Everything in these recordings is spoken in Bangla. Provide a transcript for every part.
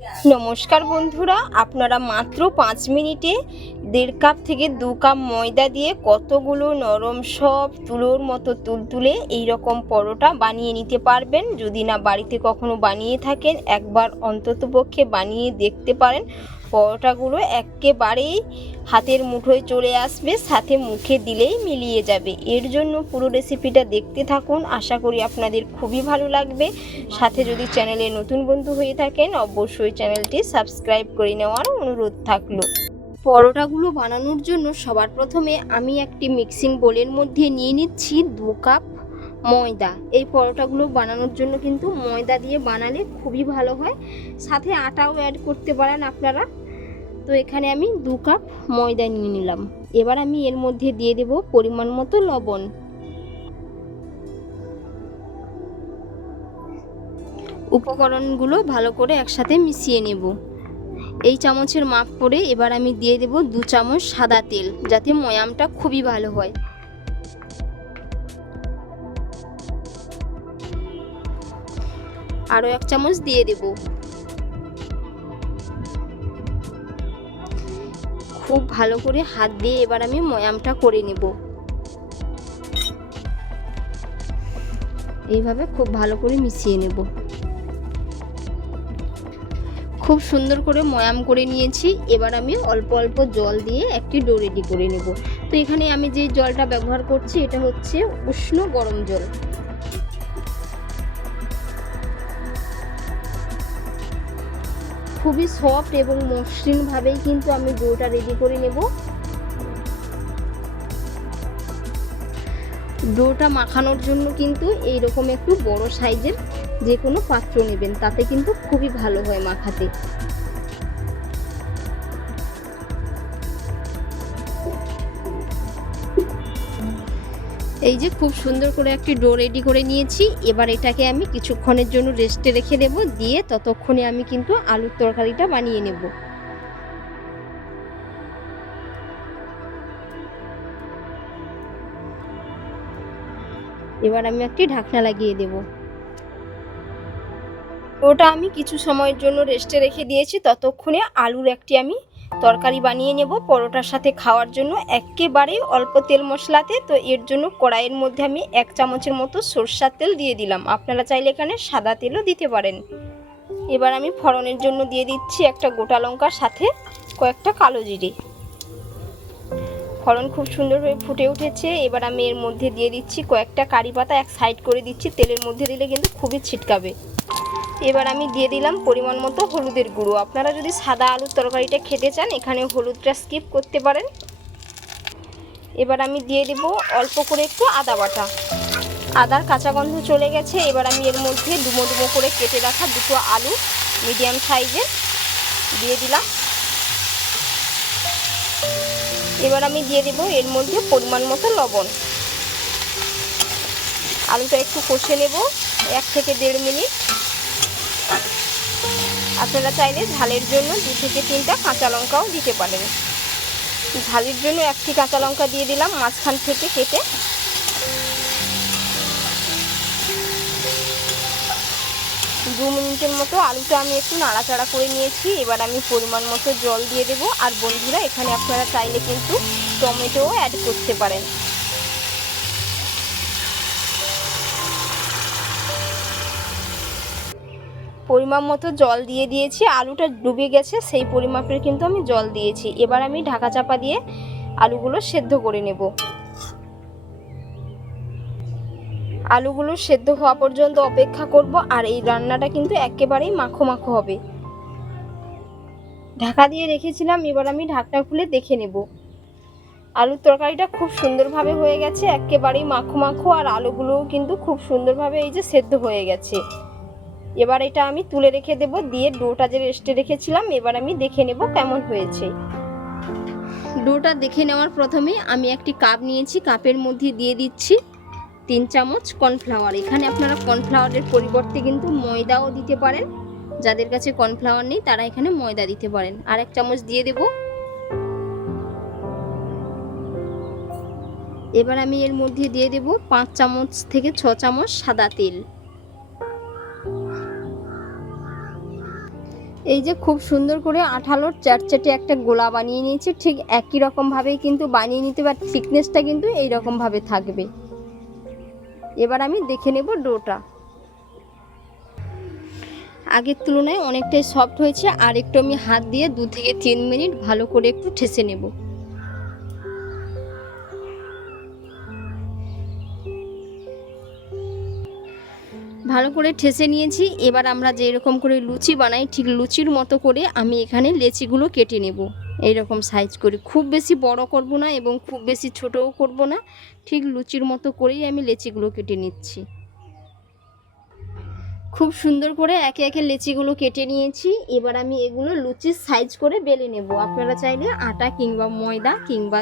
নমস্কার বন্ধুরা, আপনারা মাত্র পাঁচ মিনিটে দেড় কাপ থেকে দু কাপ ময়দা দিয়ে কতগুলো নরম সব তুলোর মতো তুলতুলে এই রকম পরোটা বানিয়ে নিতে পারবেন। যদি না বাড়িতে কখনো বানিয়ে থাকেন, একবার অন্ততপক্ষে বানিয়ে দেখতে পারেন। পরোটাগুলো একেবারেই হাতের মুঠোয় চলে আসবে, সাথে মুখে দিলেই মিলিয়ে যাবে। এর জন্য পুরো রেসিপিটা দেখতে থাকুন, আশা করি আপনাদের খুবই ভালো লাগবে। সাথে যদি চ্যানেলে নতুন বন্ধু হয়ে থাকেন, অবশ্যই চ্যানেলটি সাবস্ক্রাইব করে নেওয়ার অনুরোধ থাকল। পরোটাগুলো বানানোর জন্য সবার প্রথমে আমি একটি মিক্সিং বোলের মধ্যে নিয়ে নিচ্ছি দু কাপ ময়দা। এই পরোটাগুলো বানানোর জন্য কিন্তু ময়দা দিয়ে বানালে খুবই ভালো হয়। সাথে আটাও অ্যাড করতে পারেন আপনারা। তো এখানে আমি দু কাপ ময়দা নিয়ে নিলাম। এবার আমি এর মধ্যে দিয়ে দেব পরিমাণ মতো লবণ। উপকরণগুলো ভালো করে একসাথে মিশিয়ে নেব। এই চামচের মাপ করে এবার আমি দিয়ে দেব দু চামচ সাদা তেল, যাতে ময়ামটা খুবই ভালো হয়। আরও এক চামচ দিয়ে দেব। খুব ভালো করে হাত দিয়ে এবার আমি ময়ামটা করে নেব। এইভাবে খুব ভালো করে মিশিয়ে নেব। খুব সুন্দর করে ময়াম করে নিয়েছি। এবার আমি অল্প অল্প জল দিয়ে একটি ডো রেডি করে নেব। তো এখানে আমি যে জলটা ব্যবহার করছি, এটা হচ্ছে উষ্ণ গরম জল। খুবই সফট এবং মসৃণভাবেই কিন্তু আমি ডোটা রেডি করে নেব। ডোটা মাখানোর জন্য কিন্তু এই রকম একটু বড় সাইজের যে কোনো পাত্র নেবেন, তাতে কিন্তু খুবই ভালো হয় মাখাতে। এই যে খুব সুন্দর করে একটি ডো রেডি করে নিয়েছি। এবার এটাকে আমি কিছুক্ষণের জন্য রেস্টে রেখে দেব। দিয়ে ততক্ষণে আমি কিন্তু আলুর তরকারিটা বানিয়ে নেব। এবার আমি একটি ঢাকনা লাগিয়ে দেব। ওটা আমি কিছু সময়ের জন্য রেস্টে রেখে দিয়েছি। ততক্ষণে আলুর একটি আমি তরকারি বানিয়ে নেব, পরোটার সাথে খাওয়ার জন্য একেবারেই অল্প তেল মশলাতে। তো এর জন্য কড়াইয়ের মধ্যে আমি এক চামচের মতো সরষার তেল দিয়ে দিলাম। আপনারা চাইলে এখানে সাদা তেলও দিতে পারেন। এবার আমি ফড়নের জন্য দিয়ে দিচ্ছি একটা গোটা লঙ্কার সাথে কয়েকটা কালো জিরে। ফড়ন খুব সুন্দরভাবে ফুটে উঠেছে। এবার আমি এর মধ্যে দিয়ে দিচ্ছি কয়েকটা কারি পাতা, এক সাইড করে দিচ্ছি। তেলের মধ্যে দিলে কিন্তু খুবই ছিটকাবে। এবার আমি দিয়ে দিলাম পরিমাণ মতো হলুদের গুঁড়ো। আপনারা যদি সাদা আলুর তরকারিটা খেতে চান, এখানে হলুদটা স্কিপ করতে পারেন। এবার আমি দিয়ে দেব অল্প করে একটু আদা বাটা। আদার কাঁচা গন্ধ চলে গেছে, এবার আমি এর মধ্যে ডুমো ডুমো করে কেটে রাখা দুটো আলু মিডিয়াম সাইজের দিয়ে দিলাম। এবার আমি দিয়ে দেব এর মধ্যে পরিমাণ মতো লবণ। আলুটা একটু কষে নেব, এক থেকে দেড় মিনিট। আপনারা চাইলে ঝালের জন্য দু থেকে তিনটা কাঁচা লঙ্কাও দিতে পারেন। ঝালের জন্য একটি কাঁচা লঙ্কা দিয়ে দিলাম মাঝখান থেকে কেটে। দু মিনিটের মতো আলুটা আমি একটু নাড়াচাড়া করে নিয়েছি। এবার আমি পরিমাণ মতো জল দিয়ে দেবো। আর বন্ধুরা, এখানে আপনারা চাইলে কিন্তু টমেটোও অ্যাড করতে পারেন। পরিমাপ মতো জল দিয়ে দিয়েছি, আলুটা ডুবে গেছে, সেই পরিমাপের কিন্তু আমি জল দিয়েছি। এবার আমি ঢাকা চাপা দিয়ে আলুগুলো সেদ্ধ করে নেব। আলুগুলো সেদ্ধ হওয়া পর্যন্ত অপেক্ষা করব, আর এই রান্নাটা কিন্তু একেবারেই মাখো মাখো হবে। ঢাকা দিয়ে রেখেছিলাম, এবার আমি ঢাকনা খুলে দেখে নেব। আলুর তরকারিটা খুব সুন্দরভাবে হয়ে গেছে, একেবারেই মাখো মাখো, আর আলুগুলোও কিন্তু খুব সুন্দরভাবে এই যে সেদ্ধ হয়ে গেছে। এবার এটা আমি তুলে রেখে দেব, দিয়ে ডোটা যে রেস্টে রেখেছিলাম, এবার আমি দেখে নেব কেমন হয়েছে। ডোটা দেখে নেওয়ার প্রথমে আমি একটি কাপ নিয়েছি, কাপের মধ্যে দিয়ে দিচ্ছি তিন চামচ কর্নফ্লাওয়ার। এখানে আপনারা কর্নফ্লাওয়ারের পরিবর্তে কিন্তু ময়দাও দিতে পারেন, যাদের কাছে কর্নফ্লাওয়ার নেই তারা এখানে ময়দা দিতে পারেন। আর এক চামচ দিয়ে দেব। এবার আমি এর মধ্যে দিয়ে দেব পাঁচ চামচ থেকে ছ চামচ সাদা তেল। এই যে খুব সুন্দর করে আঠালোর চারচাটে একটা গোলা বানিয়ে নিয়েছি, ঠিক একই রকমভাবেই কিন্তু বানিয়ে নিতে পার থিকনেসটা কিন্তু এই রকমভাবে থাকবে। এবার আমি দেখে নেব ডোটা। আগের তুলনায় অনেকটাই সফট হয়েছে, আর একটু আমি হাত দিয়ে দু থেকে তিন মিনিট ভালো করে একটু ঠেসে নেব। ভালো করে ঠেসে নিয়েছি। এবার আমরা যে এরকম করে লুচি বানাই, ঠিক লুচির মতো করে আমি এখানে লেচিগুলো কেটে নেব। এইরকম সাইজ করে। খুব বেশি বড় করব না এবং খুব বেশি ছোটও করব না। ঠিক লুচির মতো করেই আমি লেচিগুলো কেটে নিচ্ছি। খুব সুন্দর করে একে একে লেচিগুলো কেটে নিয়েছি। এবার আমি এগুলো লুচির সাইজ করে বেলে নেব। আপনারা চাইলে আটা কিংবা ময়দা কিংবা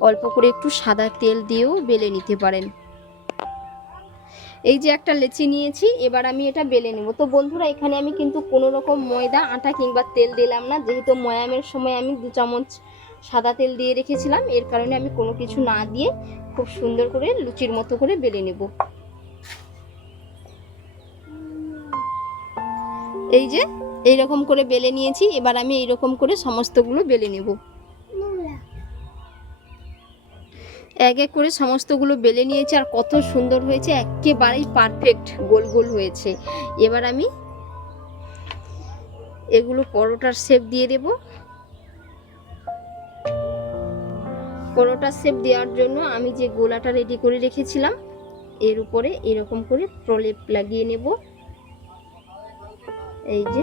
অল্প করে একটু সাদা তেল দিয়েও বেলে নিতে পারেন। এই যে একটা লেচি নিয়েছি, এবার আমি এটা বেলে নেব। তো বন্ধুরা, এখানে আমি কিন্তু কোনো রকম ময়দা, আটা কিংবা তেল দিলাম না। যেহেতু ময়ামের সময় আমি দু চামচ সাদা তেল দিয়ে রেখেছিলাম, এর কারণে আমি কোনো কিছু না দিয়ে খুব সুন্দর করে লুচির মতো করে বেলে নেব। এই যে এই রকম করে বেলে নিয়েছি, এবার আমি এই রকম করে সমস্তগুলো বেলে নেব। এক এক করে সমস্তগুলো বেলে নিয়েছি আর কত সুন্দর হয়েছে একেবারেই পারফেক্ট গোল গোল হয়েছে। এবার আমি এগুলো পরোটার শেপ দিয়ে দেব। পরোটার শেপ দেওয়ার জন্য আমি যে গোলাটা রেডি করে রেখেছিলাম, এর উপরে এরকম করে প্রলেপ লাগিয়ে নেব। এই যে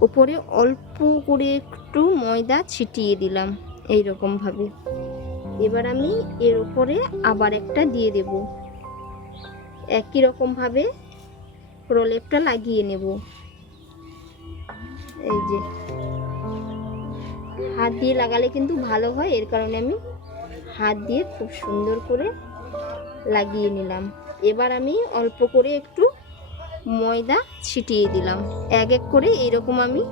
উপরে অল্প করে একটু ময়দা ছিটিয়ে দিলাম এই রকম ভাবে এবার আমি এর উপরে আবার একটা দিয়ে দেব। একই রকম ভাবে প্রলেপটা লাগিয়ে নেব। এই যে। হাত দিয়ে লাগালে কিন্তু ভালো হয়, এর কারণে আমি হাত দিয়ে খুব সুন্দর করে লাগিয়ে নিলাম। এবার আমি অল্প করে একটু ময়দা ছিটিয়ে দিলাম। এক এক করে এরকম আমি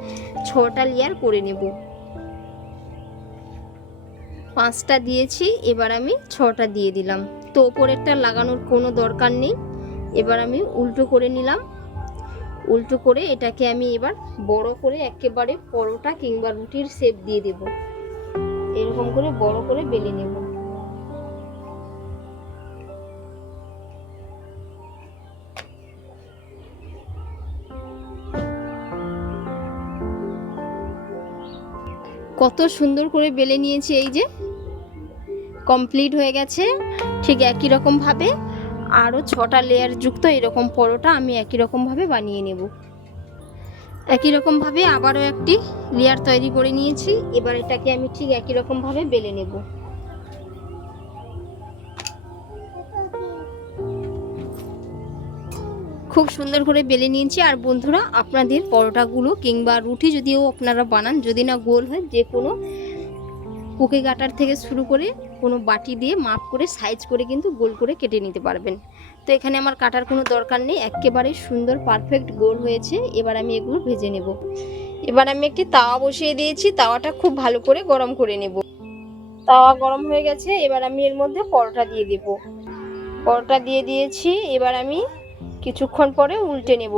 ছটা লেয়ার করে নেব। পাঁচটা দিয়েছি, এবার আমি ছটা দিয়ে দিলাম। তো ওপরেরটা লাগানোর কোনো দরকার নেই। এবার আমি উল্টো করে নিলাম। উল্টো করে এটাকে আমি এবার বড় করে একেবারে পরোটা কিংবা রুটির শেপ দিয়ে দেব। এরকম করে বড় করে বেলে নেব। কত সুন্দর করে বেলে নিয়েছি এই যে। কমপ্লিট হয়ে গেছে, ঠিক একই রকমভাবে আরও ছটা লেয়ার যুক্ত এরকম পরোটা আমি একই রকমভাবে বানিয়ে নেব। একই রকমভাবে আবারও একটি লেয়ার তৈরি করে নিয়েছি। এবার এটাকে আমি ঠিক একই রকমভাবে বেলে নেব। খুব সুন্দর করে বেলে নিয়েছি। আর বন্ধুরা, আপনাদের পরোটাগুলো কিংবা রুটি যদিও আপনারা বানান, যদি না গোল হয়, যে কোনো কুকি কাটার থেকে শুরু করে কোনো বাটি দিয়ে মাপ করে, সাইজ করে কিন্তু গোল করে কেটে নিতে পারবেন। তো এখানে আমার কাটার কোনো দরকার নেই, একেবারে সুন্দর পারফেক্ট গোল হয়েছে। এবার আমি এগুলো ভেজে নেব। এবার আমি একটি তাওয়া বসিয়ে দিয়েছি। তাওয়াটা খুব ভালো করে গরম করে নেব। তাওয়া গরম হয়ে গেছে, এবার আমি এর মধ্যে পরোটা দিয়ে দেব। পরোটা দিয়ে দিয়েছি, এবার আমি কিছুক্ষণ পরে উল্টে নেব।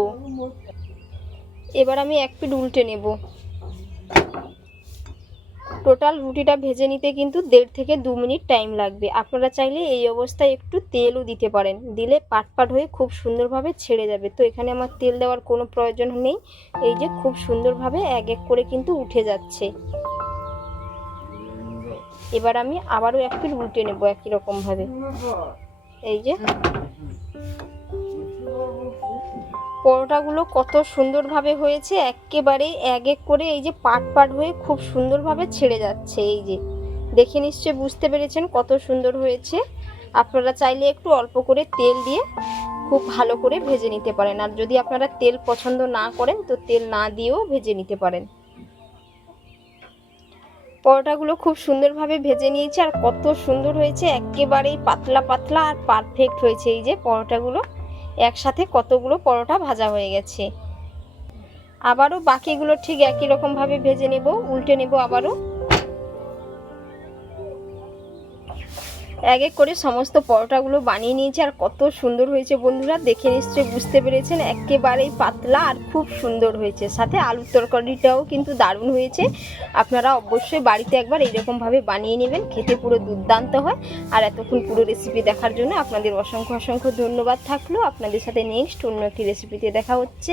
এবার আমি এক পিঠ উল্টে নেব। টোটাল রুটিটা ভেজে নিতে কিন্তু দেড় থেকে দু মিনিট টাইম লাগবে। আপনারা চাইলে এই অবস্থায় একটু তেলও দিতে পারেন। দিলে পাট পাট হয়ে খুব সুন্দরভাবে ছেড়ে যাবে। তো এখানে আমার তেল দেওয়ার কোনো প্রয়োজন নেই। এই যে খুব সুন্দরভাবে এক এক করে কিন্তু উঠে যাচ্ছে। এবার আমি আবারও এক পিঠ উল্টে নেব একই রকমভাবে। এই যে পরোটাগুলো কত সুন্দরভাবে হয়েছে একেবারে এক এক করে এই যে পাট পাট হয়ে খুব সুন্দরভাবে ছেড়ে যাচ্ছে এই যে। দেখে নিশ্চয়ই বুঝতে পেরেছেন কত সুন্দর হয়েছে। আপনারা চাইলে একটু অল্প করে তেল দিয়ে খুব ভালো করে ভেজে নিতে পারেন। আর যদি আপনারা তেল পছন্দ না করেন, তো তেল না দিয়েও ভেজে নিতে পারেন। পরোটাগুলো খুব সুন্দরভাবে ভেজে নিয়েছি, আর কত সুন্দর হয়েছে, একেবারেই পাতলা পাতলা আর পারফেক্ট হয়েছে এই যে পরোটাগুলো। একসাথে কতগুলো পরোটা ভাজা হয়ে গেছে। আবারও বাকিগুলো ঠিক একই রকমভাবে ভেজে নেব, উল্টে নেব আবারও। এক এক করে সমস্ত পরোটাগুলো বানিয়ে নিয়েছি। আর কত সুন্দর হয়েছে বন্ধুরা, দেখে নিশ্চয়ই বুঝতে পেরেছেন। একেবারেই পাতলা আর খুব সুন্দর হয়েছে। সাথে আলুর তরকারিটাও কিন্তু দারুণ হয়েছে। আপনারা অবশ্যই বাড়িতে একবার এইরকমভাবে বানিয়ে নেবেন। খেতে পুরো দুর্দান্ত হয়। আর এতক্ষণ পুরো রেসিপি দেখার জন্য আপনাদের অসংখ্য অসংখ্য ধন্যবাদ থাকল। আপনাদের সাথে নেক্সট অন্য একটি রেসিপিতে দেখা হচ্ছে।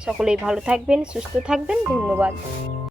সকলেই ভালো থাকবেন, সুস্থ থাকবেন। ধন্যবাদ।